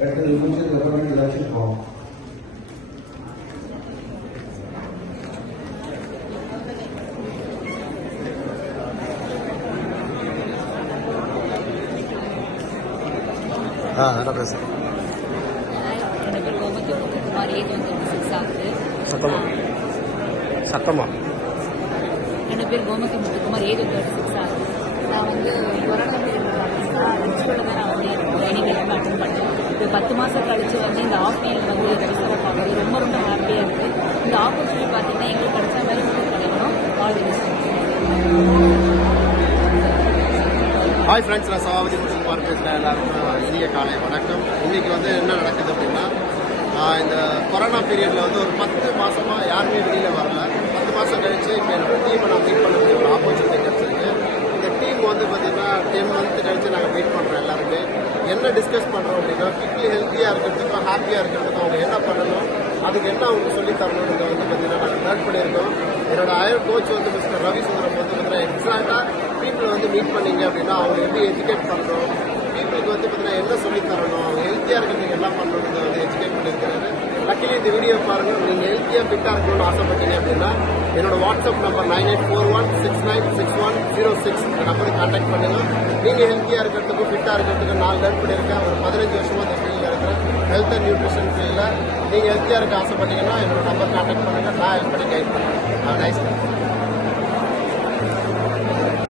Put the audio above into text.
அடுத்த நிமிஷத்துக்கு அப்புறம் ஏதாச்சும் போகும். நல்லா பேசுகிறேன். என்னோட பேர் கோமதி முத்துக்குமார். ஏஜ் வந்து 26 ஆகுது. சத்தமா என்னோட பேர் கோமதி முத்துக்குமார். ஏஜ் வந்து 26 ஆகுது. நான் வந்து கொரோனா பிரின்சிபலில் தான் நான் வந்து ட்ரைனிங் எல்லாமே அட்டன் பண்ணேன். இப்போ 10 மாதம் கழிச்சு வந்து இந்த ஆஃப்லைன் வந்து ரெஜிஸ்டர் பார்க்குறது ரொம்ப ரொம்ப ஹாப்பியாக இருக்குது. இந்த ஆப்பர்ச்சுனிட்டி பார்த்தீங்கன்னா எங்களுக்கு கிடைச்ச மாதிரி கிடைக்கணும். All the best. Hi friends, நான் சபாபதி முத்துக்குமார் பேசுகிறேன். எல்லாருக்கும் இனிய காலை வணக்கம். இன்றைக்கி வந்து என்ன நடக்குது அப்படின்னா, இந்த கொரோனா பீரியடில் வந்து ஒரு 10 மாதமாக யாருமே வெளியில் வரல. 10 மாதம் கழிச்சு இப்போ என்னோட டீமை நான் மீட் பண்ணக்கூடிய ஒரு ஆப்பர்ச்சுனிட்டி கிடச்சிருக்கு. இந்த டீம் வந்து பார்த்திங்கன்னா 10 மந்த் கழிச்சு நாங்கள் மீட் பண்ணுறோம். எல்லாருமே என்ன டிஸ்கஸ் பண்ணுறோம் அப்படின்னா, பீப்புள் ஹெல்த்தியாக இருக்கிறதுக்கும் ஹாப்பியாக இருக்கிறதுக்கும் அவங்க என்ன பண்ணணும், அதுக்கு என்ன அவங்க சொல்லி தரணுன்றதை வந்து பார்த்திங்கன்னா நாங்கள் லேர்ன் பண்ணியிருக்கோம். என்னோட ஹையர் கோச் வந்து மிஸ்டர் ரவி சுந்தரம் வந்து பார்த்தீங்கன்னா எக்ஸாக்டாக பீப்புள் வந்து மீட் பண்ணீங்க அப்படின்னா அவங்க எப்படி எஜுகேட் பண்ணுறோம், பீப்புளுக்கு வந்து பார்த்தீங்கன்னா என்ன சொல்லி தரணும், அவங்க ஹெல்த்தியாக இருக்கிறதுக்கு என்ன பண்ணணுன்றதை வந்து எஜுகேட் பண்ணியிருக்கிறாரு. லக்கிலி இந்த வீடியோ பாருங்கள். நீங்கள் ஹெல்த்தியாக ஃபிட்டாக இருக்கணும்னு ஆசைப்பட்டீங்க அப்படின்னா என்னோட வாட்ஸ்அப் நம்பர் 9841696106 இந்த நம்பருக்கு கான்டாக்ட் பண்ணுங்கள். நீங்கள் ஹெல்த்தியாக இருக்கிறதுக்கும் ஃபிட்டாக இருக்கிறதுக்கு நான் லேர்ன் பண்ணியிருக்கேன். ஒரு 15 வருஷமாக இந்த ஃபீல்டில் இருக்கிறேன். ஹெல்த் அண்ட் நியூட்ரிஷன் ஃபீல்டில் நீங்கள் ஹெல்த்தியாக இருக்க ஆசைப்பட்டீங்கன்னா என்னோட நம்பர் கான்டாக்ட் பண்ணுங்கள். நான் ஹெல்ப் பண்ணி கைட் பண்ணுறேன். நைஸ்.